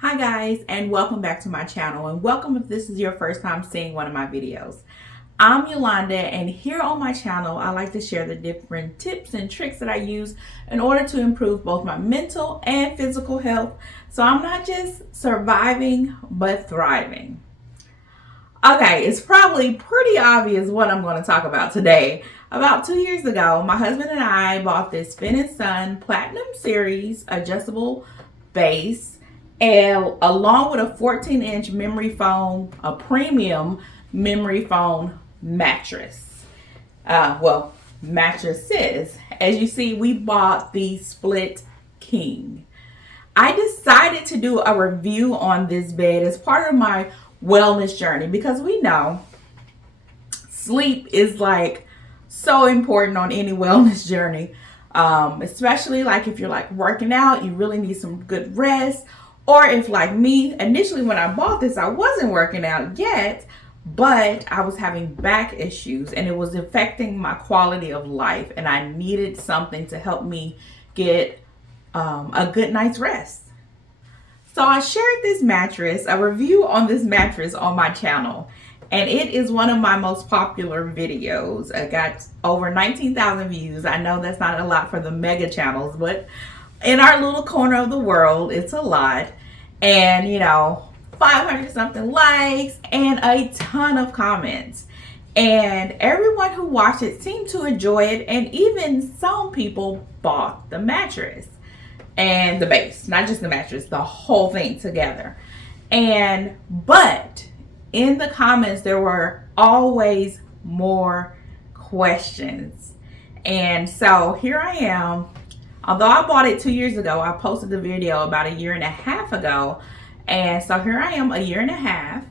Hi guys, and welcome back to my channel, and welcome if this is your first time seeing one of my videos. I'm Yolanda, and here on my channel I like to share the different tips and tricks that I use in order to improve both my mental and physical health, so I'm not just surviving but thriving. Okay, it's probably pretty obvious what I'm going to talk about today. About 2 years ago, my husband and I bought this Sven&son Platinum Series adjustable base, and along with a 14-inch memory foam, a premium memory foam mattress. Mattresses. As you see, we bought the Split King. I decided to do a review on this bed as part of my wellness journey because we know sleep is like so important on any wellness journey, especially like if you're like working out, you really need some good rest. Or if like me, initially when I bought this, I wasn't working out yet, but I was having back issues and it was affecting my quality of life, and I needed something to help me get a good night's rest. So I shared this mattress, a review on this mattress on my channel, and it is one of my most popular videos. I got over 19,000 views. I know that's not a lot for the mega channels, but in our little corner of the world, it's a lot. And 500 something likes and a ton of comments. And everyone who watched it seemed to enjoy it, and even some people bought the mattress and the base, not just the mattress, the whole thing together. But in the comments, there were always more questions. And so here I am. Although I bought it 2 years ago, I posted the video about a year and a half ago. And so here I am a year and a half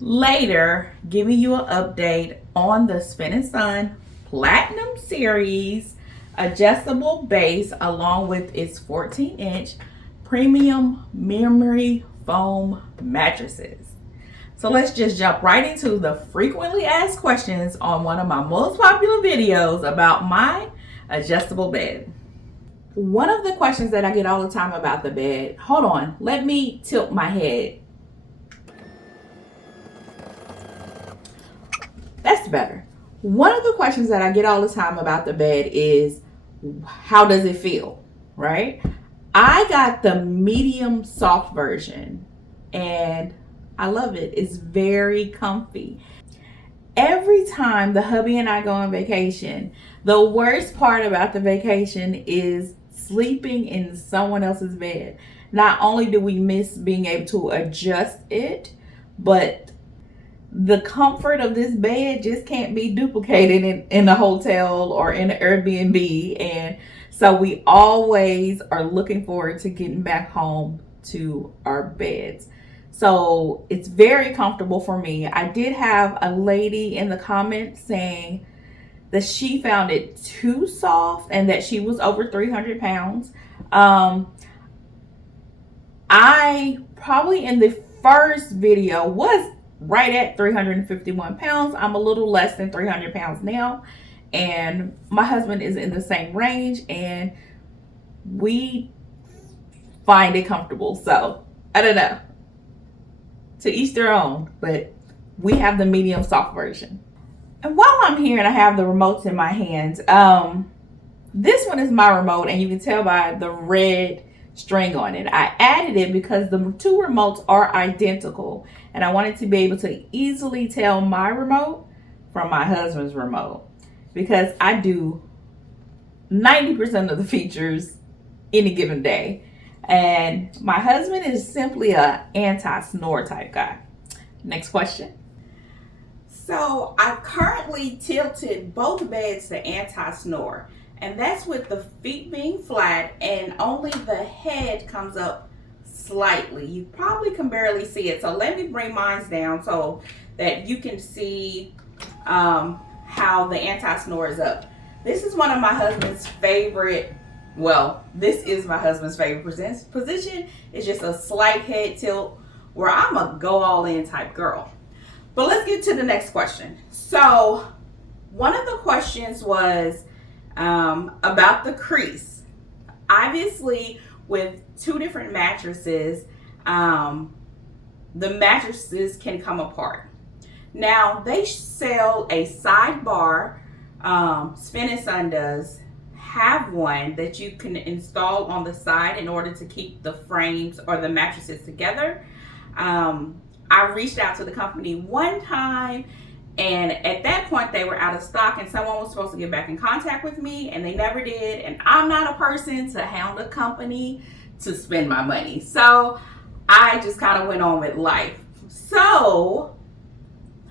later giving you an update on the Sven&son Platinum Series adjustable base along with its 14-inch premium memory foam mattresses. So let's just jump right into the frequently asked questions on one of my most popular videos about my adjustable bed. One of the questions that I get all the time about the bed, hold on, let me tilt my head. That's better. One of the questions that I get all the time about the bed is, how does it feel, right? I got the medium soft version and I love it. It's very comfy. Every time the hubby and I go on vacation, the worst part about the vacation is sleeping in someone else's bed. Not only do we miss being able to adjust it, but the comfort of this bed just can't be duplicated in a hotel or in an Airbnb. And so we always are looking forward to getting back home to our beds. So it's very comfortable for me. I did have a lady in the comments saying that she found it too soft and that she was over 300 pounds. I probably in the first video was right at 351 pounds. I'm a little less than 300 pounds now. And my husband is in the same range and we find it comfortable. So I don't know. To each their own, but we have the medium soft version. And while I'm here and I have the remotes in my hands, this one is my remote, and you can tell by the red string on it. I added it because the two remotes are identical, and I wanted to be able to easily tell my remote from my husband's remote because I do 90% of the features any given day. And my husband is simply a anti-snore type guy. Next question. So I've currently tilted both beds to anti-snore, and that's with the feet being flat and only the head comes up slightly. You probably can barely see it. So let me bring mine down so that you can see how the anti-snore is up. This is one of my husband's favorite. Well, this is my husband's favorite position. It's just a slight head tilt where I'm a go all in type girl. But let's get to the next question. So one of the questions was about the crease. Obviously, with two different mattresses, the mattresses can come apart. Now, they sell a sidebar. Sven&son does have one that you can install on the side in order to keep the frames or the mattresses together. I reached out to the company one time, and at that point they were out of stock, and someone was supposed to get back in contact with me, and they never did. And I'm not a person to hound a company to spend my money, so I just kind of went on with life. So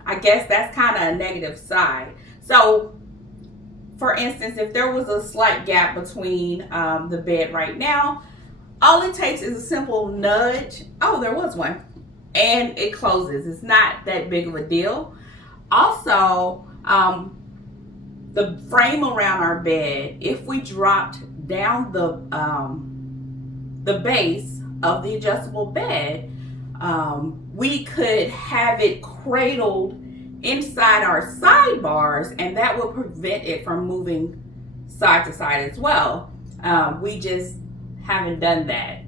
I guess that's kind of a negative side. So for instance, if there was a slight gap between the bed right now, all it takes is a simple nudge. Oh, there was one. And it closes. It's not that big of a deal. Also, the frame around our bed, if we dropped down the base of the adjustable bed, we could have it cradled inside our sidebars, and that will prevent it from moving side to side as well. We just haven't done that.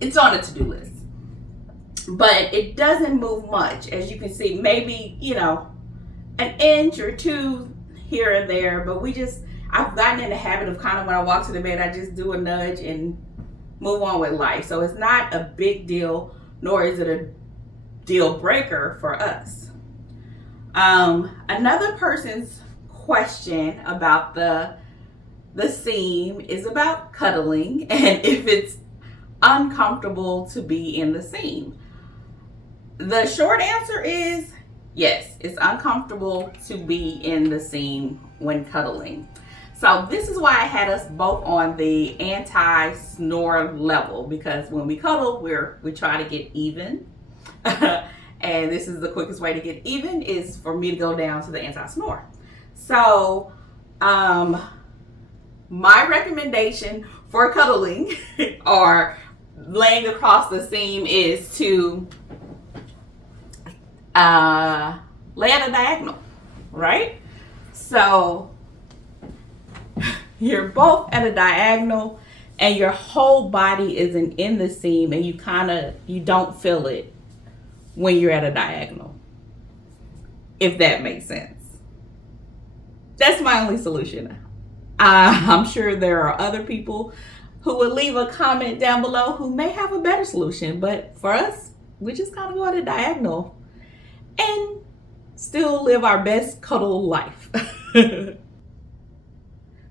It's on a to-do list, but it doesn't move much. As you can see, maybe, you know, an inch or two here or there, but I've gotten in the habit of kind of, when I walk to the bed, I just do a nudge and move on with life. So it's not a big deal, nor is it a deal breaker for us. Another person's question about the seam is about cuddling and if it's uncomfortable to be in the seam. The short answer is yes, it's uncomfortable to be in the seam when cuddling. So this is why I had us both on the anti-snore level, because when we cuddle, we try to get even. And this is the quickest way to get even, is for me to go down to the anti-snore. So my recommendation for cuddling or laying across the seam is to lay at a diagonal, right? So you're both at a diagonal and your whole body isn't in the seam, and you don't feel it when you're at a diagonal, if that makes sense. That's my only solution. I'm sure there are other people who will leave a comment down below who may have a better solution, but for us, we just kind of go at a diagonal and still live our best cuddle life.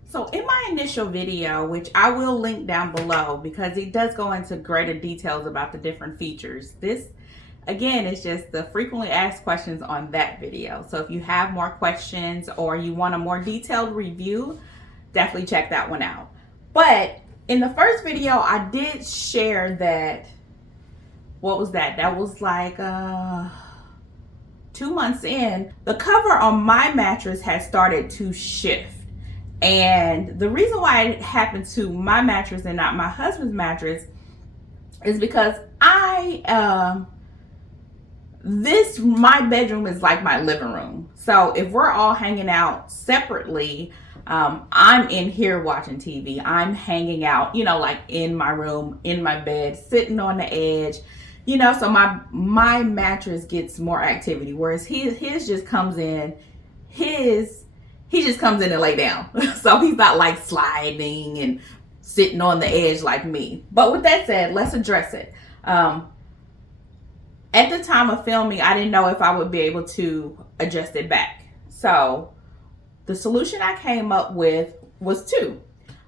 So in my initial video, which I will link down below because it does go into greater details about the different features, this again is just the frequently asked questions on that video. So if you have more questions or you want a more detailed review, definitely check that one out. But in the first video, I did share that, what was that? That was like 2 months in, the cover on my mattress has started to shift. And the reason why it happened to my mattress and not my husband's mattress is because my bedroom is like my living room. So if we're all hanging out separately, I'm in here watching TV. I'm hanging out, like in my room, in my bed, sitting on the edge, so my mattress gets more activity, whereas his just comes in, he just comes in and lay down. So he's not like sliding and sitting on the edge like me. But with that said, let's address it. At the time of filming, I didn't know if I would be able to adjust it back. So the solution I came up with was two.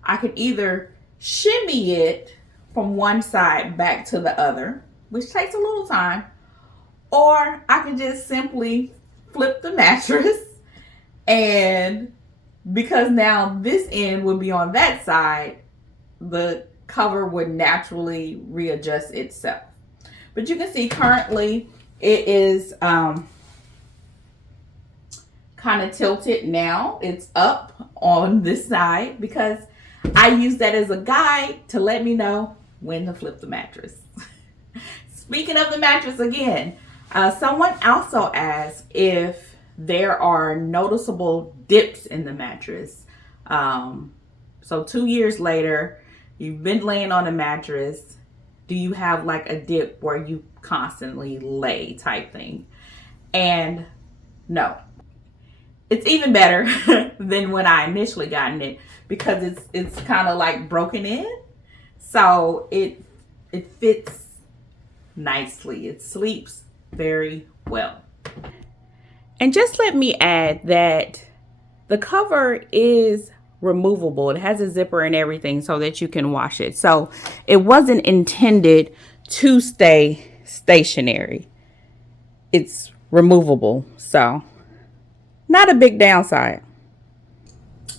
I could either shimmy it from one side back to the other, which takes a little time, or I could just simply flip the mattress, and because now this end would be on that side, the cover would naturally readjust itself. But you can see currently it is kind of tilted now. It's up on this side because I use that as a guide to let me know when to flip the mattress. Speaking of the mattress again, someone also asked if there are noticeable dips in the mattress. So 2 years later, you've been laying on a mattress, do you have like a dip where you constantly lay type thing? And no. It's even better than when I initially gotten it because it's kind of like broken in. So it fits nicely. It sleeps very well. And just let me add that the cover is removable. It has a zipper and everything so that you can wash it. So it wasn't intended to stay stationary. It's removable. So not a big downside.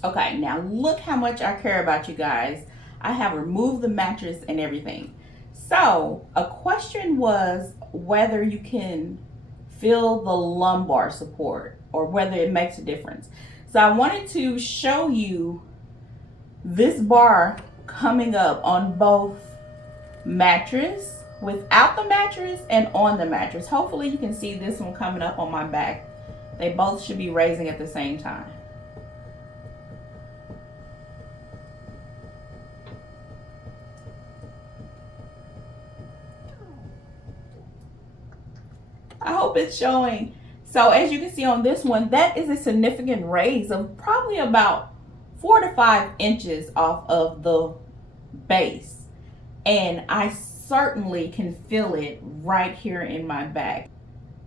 Okay, now look how much I care about you guys. I have removed the mattress and everything. So a question was whether you can feel the lumbar support or whether it makes a difference. So I wanted to show you this bar coming up on both mattress, without the mattress, and on the mattress. Hopefully you can see this one coming up on my back. They both should be raising at the same time. I hope it's showing. So as you can see on this one, that is a significant raise of probably about 4 to 5 inches off of the base. And I certainly can feel it right here in my back.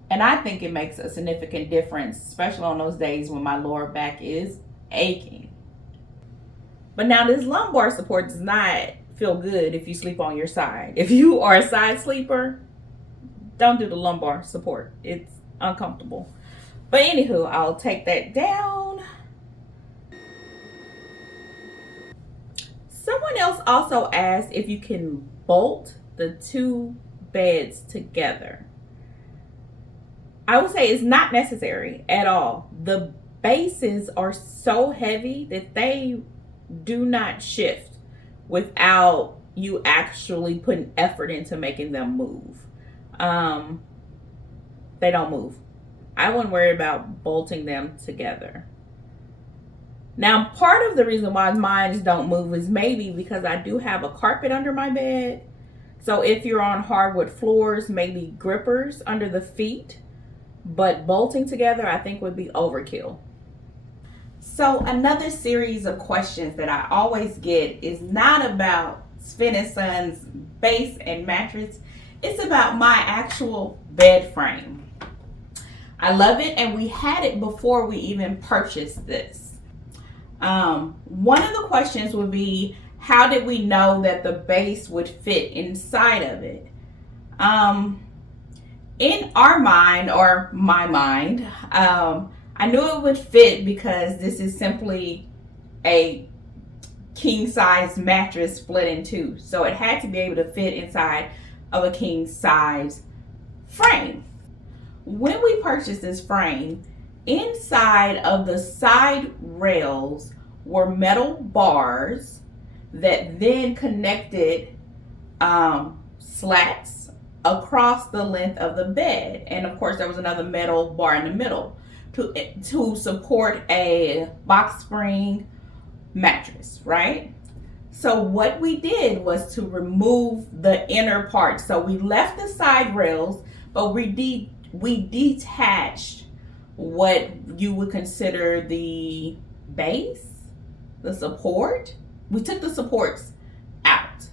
And I think it makes a significant difference, especially on those days when my lower back is aching. But now this lumbar support does not feel good if you sleep on your side. If you are a side sleeper, don't do the lumbar support. It's uncomfortable. But anywho, I'll take that down. Someone else also asked if you can bolt the two beds together. I would say it's not necessary at all. The bases are so heavy that they do not shift without you actually putting effort into making them move. They don't move. I wouldn't worry about bolting them together. Now, part of the reason why mine don't move is maybe because I do have a carpet under my bed. So if you're on hardwood floors, maybe grippers under the feet. But bolting together, I think, would be overkill. So another series of questions that I always get is not about Sven&son's base and mattress. It's about my actual bed frame. I love it, and we had it before we even purchased this. One of the questions would be, how did we know that the base would fit inside of it? In our mind, or my mind, I knew it would fit because this is simply a king size mattress split in two. So it had to be able to fit inside of a king size frame. When we purchased this frame, inside of the side rails were metal bars that then connected slats across the length of the bed. And of course there was another metal bar in the middle to support a box spring mattress, right? So what we did was to remove the inner part. So we left the side rails, but we detached what you would consider the base, the support. We took the supports out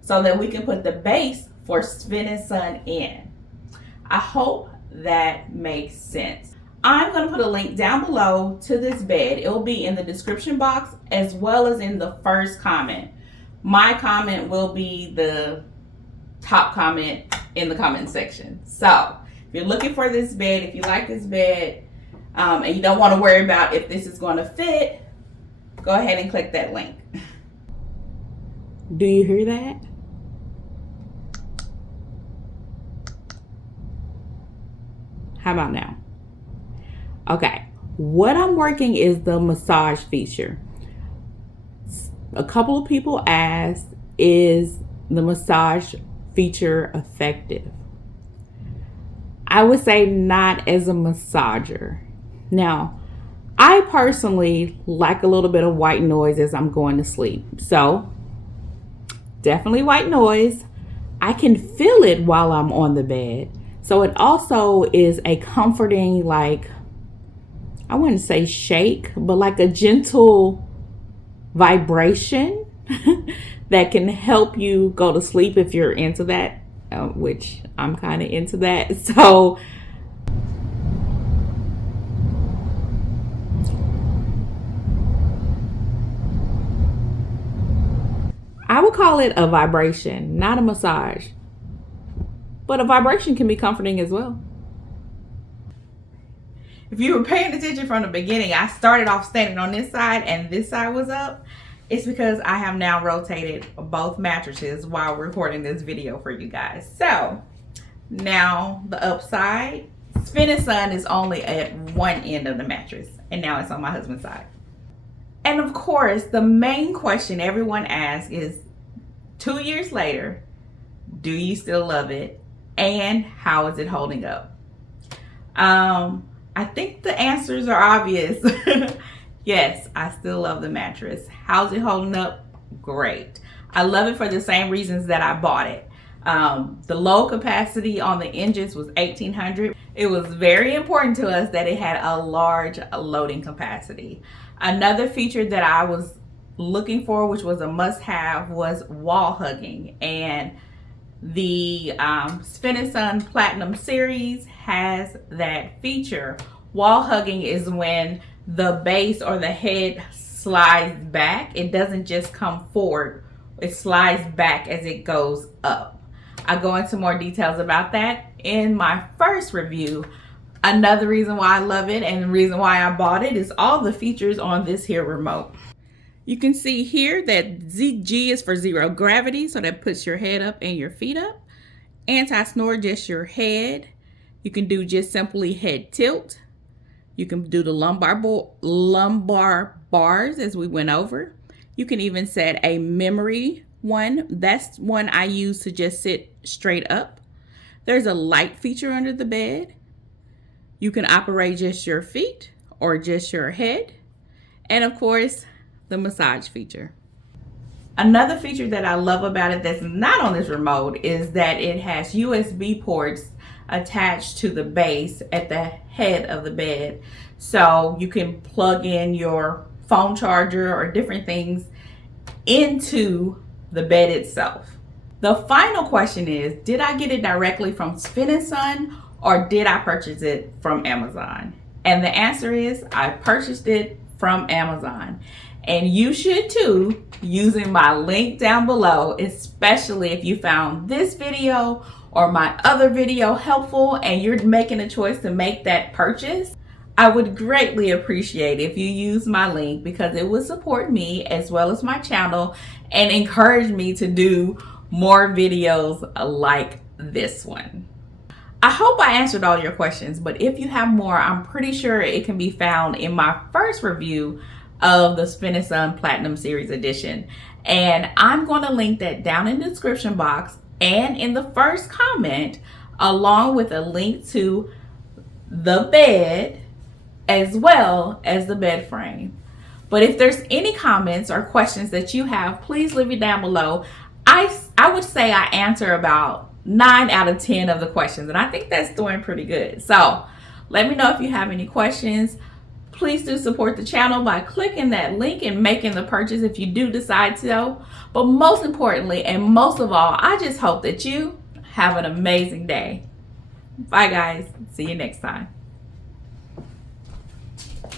so that we can put the base for Sven&son in. I hope that makes sense. I'm going to put a link down below to this bed. It will be in the description box as well as in the first comment. My comment will be the top comment in the comment section. So if you're looking for this bed, if you like this bed, and you don't want to worry about if this is going to fit, go ahead and click that link. Do you hear that? How about now? Okay, what I'm working is the massage feature. A couple of people asked, is the massage feature effective? I would say not as a massager. Now, I personally like a little bit of white noise as I'm going to sleep. So, definitely white noise. I can feel it while I'm on the bed. So it also is a comforting, like, I wouldn't say shake, but like a gentle vibration that can help you go to sleep if you're into that, which I'm kind of into that. So I would call it a vibration, not a massage. But a vibration can be comforting as well. If you were paying attention from the beginning, I started off standing on this side and this side was up. It's because I have now rotated both mattresses while recording this video for you guys. So now the upside, Sven&son is only at one end of the mattress, and now it's on my husband's side. And of course, the main question everyone asks is, 2 years later, do you still love it? And how is it holding up? I think the answers are obvious. Yes, I still love the mattress. How's it holding up? Great. I love it for the same reasons that I bought it. The load capacity on the engines was 1,800. It was very important to us that it had a large loading capacity. Another feature that I was looking for, which was a must-have, was wall hugging. And the Sven&son Platinum series has that feature. Wall hugging is when the base or the head slides back. It doesn't just come forward, it slides back as it goes up. I go into more details about that in my first review. Another reason why I love it and the reason why I bought it is all the features on this here remote. You can see here that G is for zero gravity, so that puts your head up and your feet up. Anti-snore, just your head. You can do just simply head tilt. You can do the lumbar bars as we went over. You can even set a memory one. That's one I use to just sit straight up. There's a light feature under the bed. You can operate just your feet or just your head. And of course, the massage feature. Another feature that I love about it that's not on this remote is that it has USB ports attached to the base at the head of the bed. So you can plug in your phone charger or different things into the bed itself. The final question is, did I get it directly from Sven&son or did I purchase it from Amazon? And the answer is, I purchased it from Amazon. And you should too, using my link down below, especially if you found this video or my other video helpful and you're making a choice to make that purchase. I would greatly appreciate if you use my link because it would support me as well as my channel and encourage me to do more videos like this one. I hope I answered all your questions, but if you have more, I'm pretty sure it can be found in my first review of the Sven&son Platinum Series Edition. And I'm going to link that down in the description box and in the first comment, along with a link to the bed as well as the bed frame. But if there's any comments or questions that you have, please leave it down below. I would say I answer about 9 out of 10 of the questions, and I think that's doing pretty good. So let me know if you have any questions. Please do support the channel by clicking that link and making the purchase if you do decide so. But most importantly, and most of all, I just hope that you have an amazing day. Bye guys. See you next time.